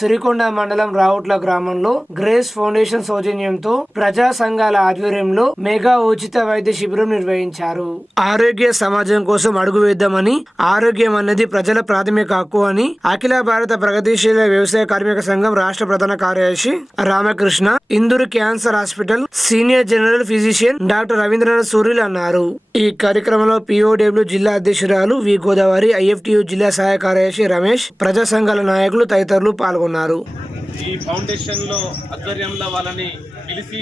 సిరికొండ మండలం రావుట్ల గ్రామంలో grace foundation సౌజన్యంతో ప్రజా సంఘాల ఆధ్వర్యంలో మెగా ఉచిత వైద్య శిబిరం నిర్వహించారు. ఆరోగ్య సమాజం కోసం అడుగు వేద్దామని ఆరోగ్యం అన్నది ప్రజల ప్రాథమిక హక్కు అని అఖిల భారత ప్రగతిశీల వ్యవసాయ కార్మిక సంఘం రాష్ట్ర ప్రధాన కార్యదర్శి Ramakrishna Induru cancer hospital senior general physician doctor Ravindranath Suryulu అన్నారు. ఈ కార్యక్రమంలో పిఓడబ్ల్యూ జిల్లా అధ్యక్షురాలు వి గోదావరి ఐఎఫ్టియు జిల్లా సహాయ కార్యదర్శి రమేష్ ప్రజా సంఘాల నాయకులు తదితరులు పాల్గొన్నారు. ఈ ఫౌండేషన్లో ఆధ్వర్యంలో వాళ్ళని పిలిచి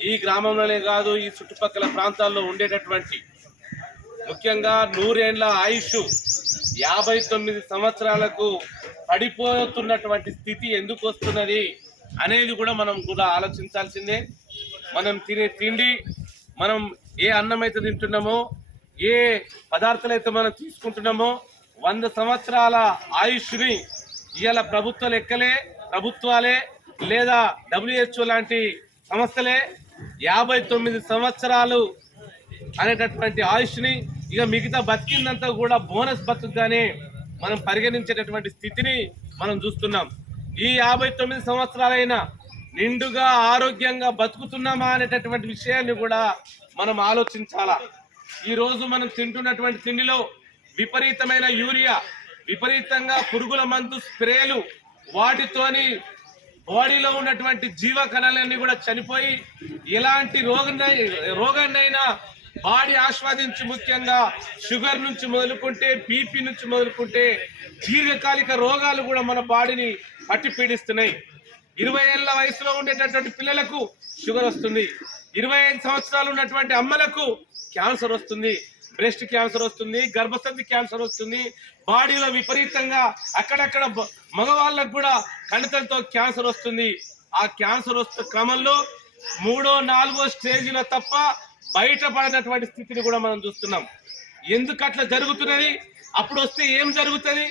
ఈ గ్రామంలోనే కాదు ఈ చుట్టుపక్కల ప్రాంతాల్లో ఉండేటటువంటి ముఖ్యంగా నూరేండ్ల ఆయుష్ యాభై తొమ్మిది సంవత్సరాలకు పడిపోతున్నటువంటి స్థితి ఎందుకు వస్తున్నది అనేది కూడా మనం కూడా ఆలోచించాల్సిందే. మనం తినే తిండి మనం ఏ అన్నం అయితే తింటున్నామో ఏ పదార్థాలు అయితే మనం తీసుకుంటున్నామో వంద సంవత్సరాల ఆయుష్ని ఇవాళ ప్రభుత్వ లెక్కలే ప్రభుత్వాలే లేదా డబ్ల్యూహెచ్ఓ లాంటి సంస్థలే యాభై తొమ్మిది సంవత్సరాలు అనేటటువంటి ఆయుష్ని ఇక మిగతా బతికిందంతా కూడా బోనస్ బతుకుగానే మనం పరిగణించేటటువంటి స్థితిని మనం చూస్తున్నాం. ఈ యాభై తొమ్మిది సంవత్సరాలైనా నిండుగా ఆరోగ్యంగా బతుకుతున్నామా అనేటటువంటి విషయాన్ని కూడా మనం ఆలోచించాలా? ఈరోజు మనం తింటున్నటువంటి తిండిలో విపరీతమైన యూరియా విపరీతంగా పురుగుల మందు స్ప్రేలు వాటితోని బాడీలో ఉన్నటువంటి జీవ కణాలన్నీ కూడా చనిపోయి ఎలాంటి రోగ రోగాన్నైనా బాడీ ఆస్వాదించి ముఖ్యంగా షుగర్ నుంచి మొదలుకుంటే బీపీ నుంచి మొదలుకుంటే దీర్ఘకాలిక రోగాలు కూడా మన బాడీని పట్టి పీడిస్తున్నాయి. ఇరవై ఏళ్ళ వయసులో ఉండేటటువంటి పిల్లలకు షుగర్ వస్తుంది. ఇరవై ఐదు సంవత్సరాలు ఉన్నటువంటి అమ్మలకు క్యాన్సర్ వస్తుంది. బ్రెస్ట్ క్యాన్సర్ వస్తుంది గర్భసంధి క్యాన్సర్ వస్తుంది. బాడీలో విపరీతంగా అక్కడక్కడ మగవాళ్ళకు కూడా కణితలతో క్యాన్సర్ వస్తుంది. ఆ క్యాన్సర్ వస్తున్న క్రమంలో మూడో నాలుగో స్టేజీలో తప్ప బయటపడినటువంటి స్థితిని కూడా మనం చూస్తున్నాం. ఎందుకు అట్లా జరుగుతున్నది? అప్పుడు వస్తే ఏం జరుగుతుంది?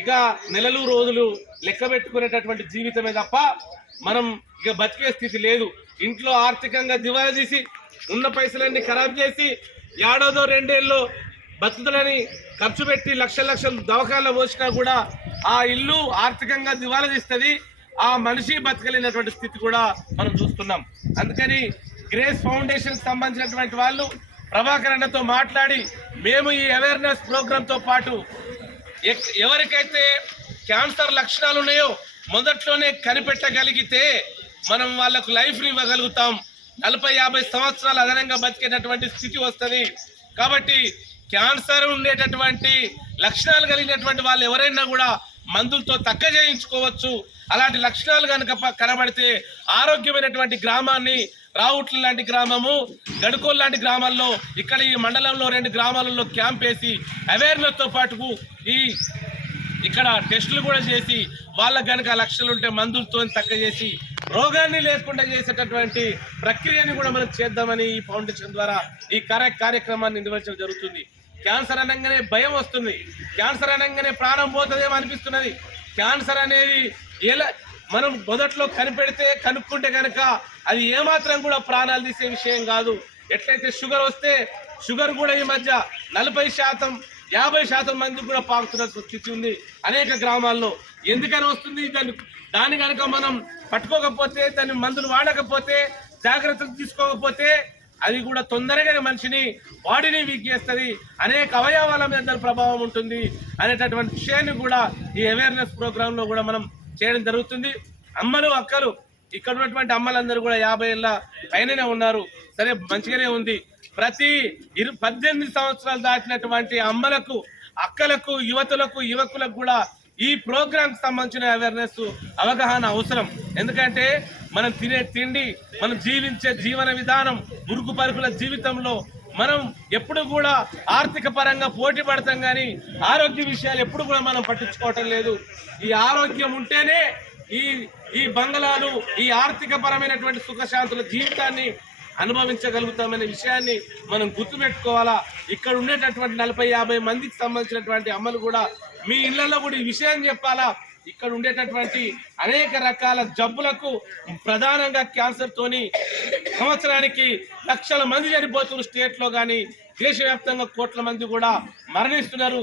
ఇక నెలలు రోజులు లెక్క పెట్టుకునేటటువంటి జీవితమే తప్ప మనం ఇక బతికే స్థితి లేదు. ఇంట్లో ఆర్థికంగా దివాలా తీసి ఉన్న పైసలన్నీ ఖరాబ్ చేసి ఏడాదో రెండేళ్ళు బతుకులని ఖర్చు పెట్టి లక్షల లక్షలు దవాఖానలో పోసినా కూడా ఆ ఇల్లు ఆర్థికంగా దివాలా తీస్తుంది. ఆ మనిషి బతకలేనటువంటి స్థితి కూడా మనం చూస్తున్నాం. అందుకని గ్రేస్ ఫౌండేషన్ సంబంధించినటువంటి వాళ్ళు ప్రభాకర్ అన్నతో మాట్లాడి మేము ఈ అవేర్నెస్ ప్రోగ్రాంతో పాటు ఎక్- ఎవరికైతే క్యాన్సర్ లక్షణాలు ఉన్నాయో మొదట్లోనే కనిపెట్టగలిగితే మనం వాళ్ళకు లైఫ్ని ఇవ్వగలుగుతాం. నలభై యాభై సంవత్సరాలు అదనంగా బతికేటటువంటి స్థితి వస్తుంది. కాబట్టి క్యాన్సర్ ఉండేటటువంటి లక్షణాలు కలిగినటువంటి వాళ్ళు ఎవరైనా కూడా మందులతో తక్క చేయించుకోవచ్చు. అలాంటి లక్షణాలు కనుక కనబడితే ఆరోగ్యమైనటువంటి గ్రామాన్ని రావుట్ల లాంటి గ్రామము గడుకోలు లాంటి గ్రామాల్లో ఇక్కడ ఈ మండలంలో రెండు గ్రామాలలో క్యాంప్ వేసి అవేర్నెస్తో పాటుకు పాటు ఈ ఇక్కడ టెస్టులు కూడా చేసి వాళ్ళకు కనుక లక్షలు ఉంటే మందులతో తక్క చేసి రోగాన్ని లేకుండా చేసేటటువంటి ప్రక్రియని కూడా మనం చేద్దామని ఈ ఫౌండేషన్ ద్వారా ఈ కార్య కార్యక్రమాన్ని నిర్వహించడం జరుగుతుంది. క్యాన్సర్ అనగానే భయం వస్తుంది. క్యాన్సర్ అనగానే ప్రాణం పోతుందేమో అనిపిస్తున్నది. క్యాన్సర్ అనేది ఎలా మనం మొదట్లో కనిపెడితే కనుక్కుంటే కనుక అది ఏమాత్రం కూడా ప్రాణాలు తీసే విషయం కాదు. ఎట్లయితే షుగర్ వస్తే షుగర్ కూడా ఈ మధ్య నలభై శాతం యాభై శాతం మంది కూడా పాకుతున్న స్థితి ఉంది అనేక గ్రామాల్లో. ఎందుకని వస్తుంది? దాన్ని దాన్ని కనుక మనం పట్టుకోకపోతే దాన్ని మందులు వాడకపోతే జాగ్రత్తలు తీసుకోకపోతే అది కూడా తొందరగా మనిషిని బాడీని వీక్ చేస్తుంది. అనేక అవయవాల మీద ప్రభావం ఉంటుంది అనేటటువంటి విషయాన్ని కూడా ఈ అవేర్నెస్ ప్రోగ్రాంలో కూడా మనం చేయడం జరుగుతుంది. అమ్మలు అక్కలు ఇక్కడ ఉన్నటువంటి అమ్మలందరూ కూడా యాభై ఏళ్ళ పైననే ఉన్నారు. సరే మంచిగానే ఉంది. ప్రతి ఇరు పద్దెనిమిది సంవత్సరాలు దాటినటువంటి అమ్మలకు అక్కలకు యువతులకు యువకులకు కూడా ఈ ప్రోగ్రామ్ సంబంధించిన అవేర్నెస్ అవగాహన అవసరం. ఎందుకంటే మనం తినే తిండి మనం జీవించే జీవన విధానం ఉరుకు పరుగుల జీవితంలో మనం ఎప్పుడు కూడా ఆర్థిక పరంగా పోటీ పడతాం కానీ ఆరోగ్య విషయాలు ఎప్పుడు కూడా మనం పట్టించుకోవటం లేదు. ఈ ఆరోగ్యం ఉంటేనే ఈ ఈ బంగళాలు ఈ ఆర్థిక పరమైనటువంటి సుఖశాంతుల జీవితాన్ని అనుభవించగలుగుతామనే విషయాన్ని మనం గుర్తుపెట్టుకోవాలా? ఇక్కడ ఉండేటటువంటి నలభై యాభై మందికి సంబంధించినటువంటి అమ్మలు కూడా మీ ఇళ్ళలో కూడా ఈ విషయం చెప్పాలా? ఇక్కడ ఉండేటటువంటి అనేక రకాల జబ్బులకు ప్రధానంగా క్యాన్సర్ తోని సంవత్సరానికి లక్షల మంది చనిపోతున్నారు స్టేట్లో కానీ దేశవ్యాప్తంగా కోట్ల మంది కూడా మరణిస్తున్నారు.